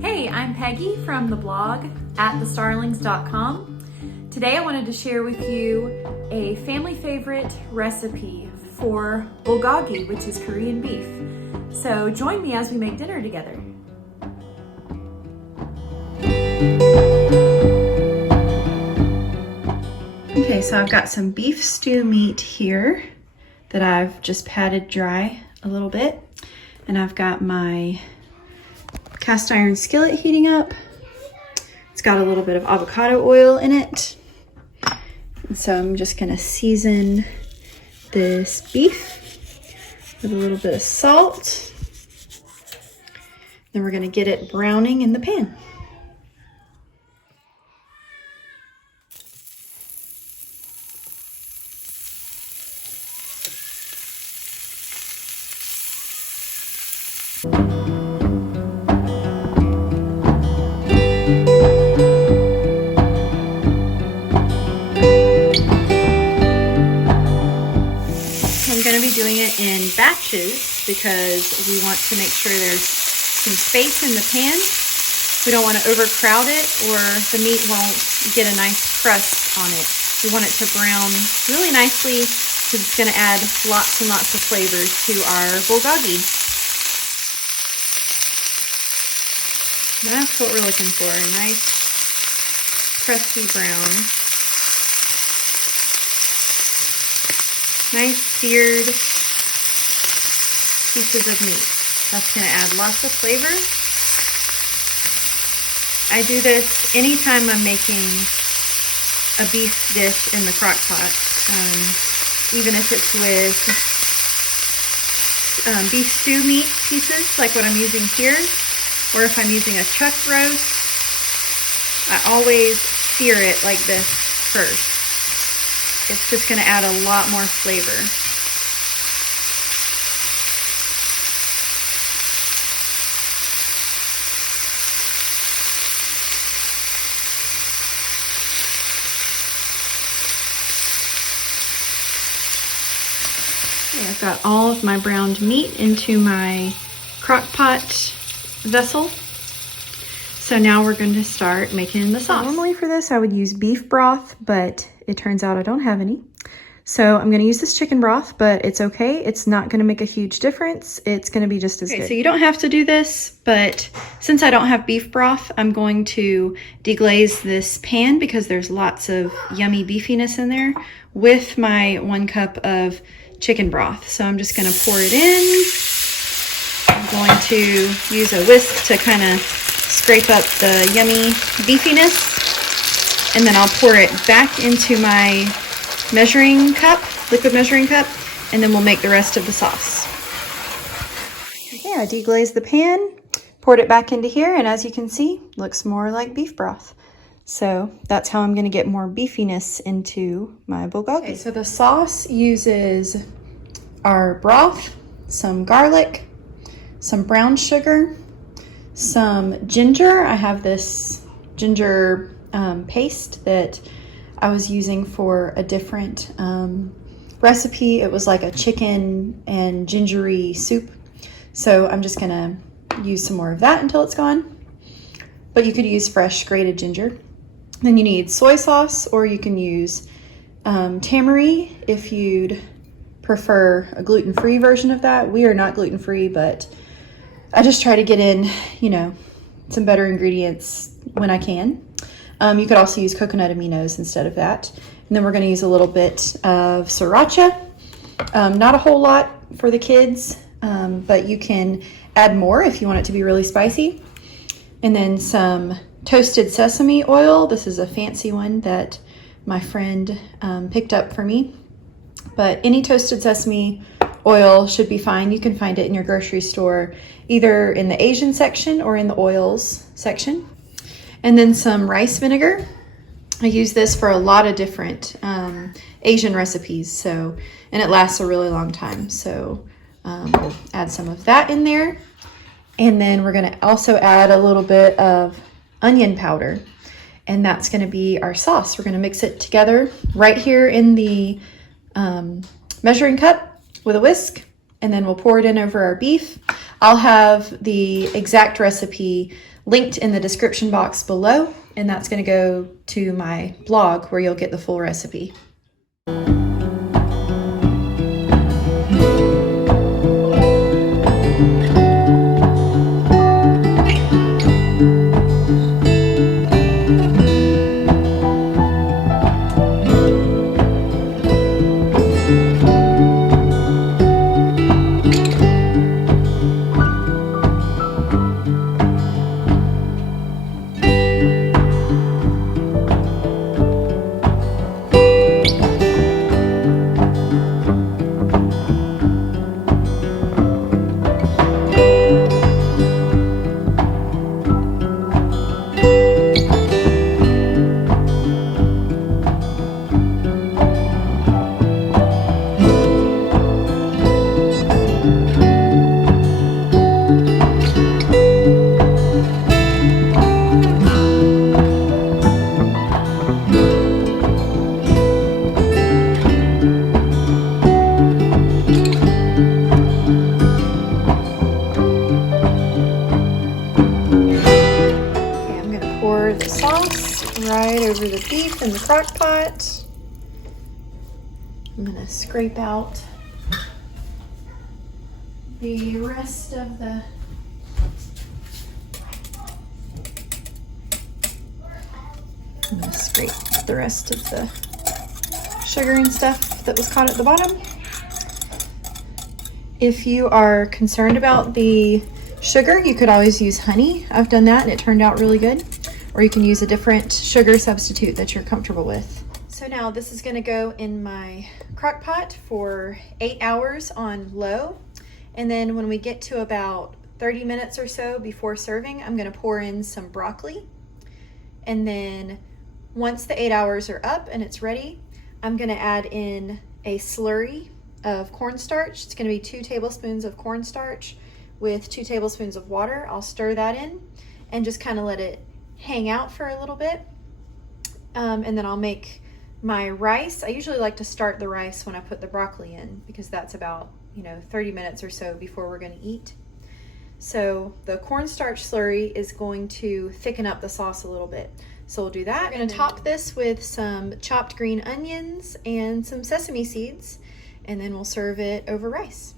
Hey, I'm Peggy from the blog at thestarlings.com. Today I wanted to share with you a family favorite recipe for bulgogi, which is Korean beef. So join me as we make dinner together. Okay, so I've got some beef stew meat here that I've just patted dry a little bit. And I've got my cast iron skillet heating up. It's got a little bit of avocado oil in it. And so I'm just gonna season this beef with a little bit of salt. Then we're gonna get it browning in the pan. I'm going to be doing it in batches because we want to make sure there's some space in the pan. We don't want to overcrowd it or the meat won't get a nice crust on it. We want it to brown really nicely because it's going to add lots and lots of flavors to our bulgogi. That's what we're looking for, a nice crusty brown. Nice seared pieces of meat. That's going to add lots of flavor. I do this anytime I'm making a beef dish in the crock pot, even if it's with beef stew meat pieces like what I'm using here, or if I'm using a chuck roast. I always sear it like this first. It's just going to add a lot more flavor. Okay, I've got all of my browned meat into my crock pot vessel. So now we're going to start making the sauce. Normally for this I would use beef broth, but it turns out I don't have any. So I'm going to use this chicken broth, but it's okay. It's not going to make a huge difference. It's going to be just as good. So you don't have to do this, but since I don't have beef broth, I'm going to deglaze this pan because there's lots of yummy beefiness in there with my 1 cup of chicken broth. So I'm just going to pour it in. I'm going to use a whisk to kind of scrape up the yummy beefiness, and then I'll pour it back into my measuring cup, liquid measuring cup, and then we'll make the rest of the sauce. Okay, I deglazed the pan, poured it back into here, and as you can see, looks more like beef broth. So that's how I'm going to get more beefiness into my bulgogi. Okay, so the sauce uses our broth, some garlic, some brown sugar, some ginger. I have this ginger paste that I was using for a different recipe. It was like a chicken and gingery soup. So I'm just gonna use some more of that until it's gone. But you could use fresh grated ginger. Then you need soy sauce, or you can use tamari if you'd prefer a gluten-free version of that. We are not gluten-free, but I just try to get in, you know, some better ingredients when I can. You could also use coconut aminos instead of that. And then we're going to use a little bit of sriracha. Not a whole lot for the kids, but you can add more if you want it to be really spicy. And then some toasted sesame oil. This is a fancy one that my friend picked up for me. But any toasted sesame oil should be fine. You can find it in your grocery store, either in the Asian section or in the oils section. And then some rice vinegar. I use this for a lot of different Asian recipes, and it lasts a really long time. So we'll add some of that in there. And then we're gonna also add a little bit of onion powder, and that's gonna be our sauce. We're gonna mix it together right here in the measuring cup with a whisk, and then we'll pour it in over our beef. I'll have the exact recipe linked in the description box below, and that's going to go to my blog where you'll get the full recipe. The sauce right over the beef in the crock pot. I'm gonna scrape out the rest of the sugar and stuff that was caught at the bottom. If you are concerned about the sugar, you could always use honey. I've done that and it turned out really good. Or you can use a different sugar substitute that you're comfortable with. So now this is gonna go in my crock pot for 8 hours on low. And then when we get to about 30 minutes or so before serving, I'm gonna pour in some broccoli. And then once the 8 hours are up and it's ready, I'm gonna add in a slurry of cornstarch. It's gonna be 2 tablespoons of cornstarch with 2 tablespoons of water. I'll stir that in and just kind of let it hang out for a little bit. And then I'll make my rice. I usually like to start the rice when I put the broccoli in because that's about 30 minutes or so before we're going to eat. So the cornstarch slurry is going to thicken up the sauce a little bit. So we'll do that. We're going to top this with some chopped green onions and some sesame seeds, and then we'll serve it over rice.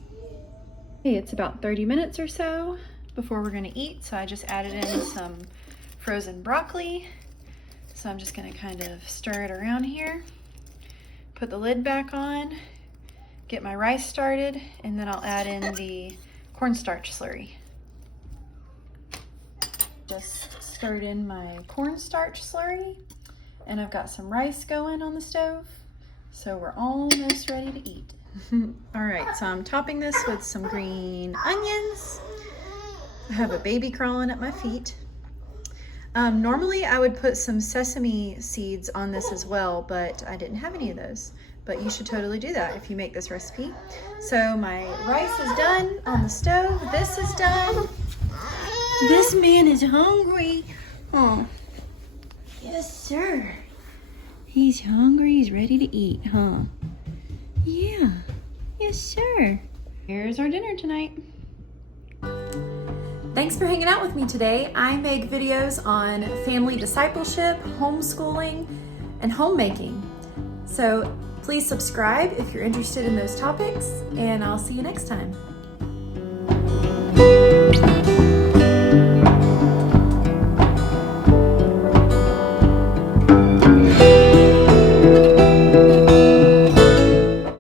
Okay, it's about 30 minutes or so before we're going to eat. So I just added in some frozen broccoli. So I'm just going to kind of stir it around here, put the lid back on, get my rice started, and then I'll add in the cornstarch slurry. Just stirred in my cornstarch slurry, and I've got some rice going on the stove, so we're almost ready to eat. All right, so I'm topping this with some green onions. I have a baby crawling at my feet. Normally I would put some sesame seeds on this as well, but I didn't have any of those. But you should totally do that if you make this recipe. So my rice is done on the stove. This is done. This man is hungry. Oh, yes, sir. He's hungry. He's ready to eat, huh? Yeah. Yes, sir. Here's our dinner tonight. Thanks for hanging out with me today. I make videos on family discipleship, homeschooling, and homemaking. So please subscribe if you're interested in those topics, and I'll see you next time.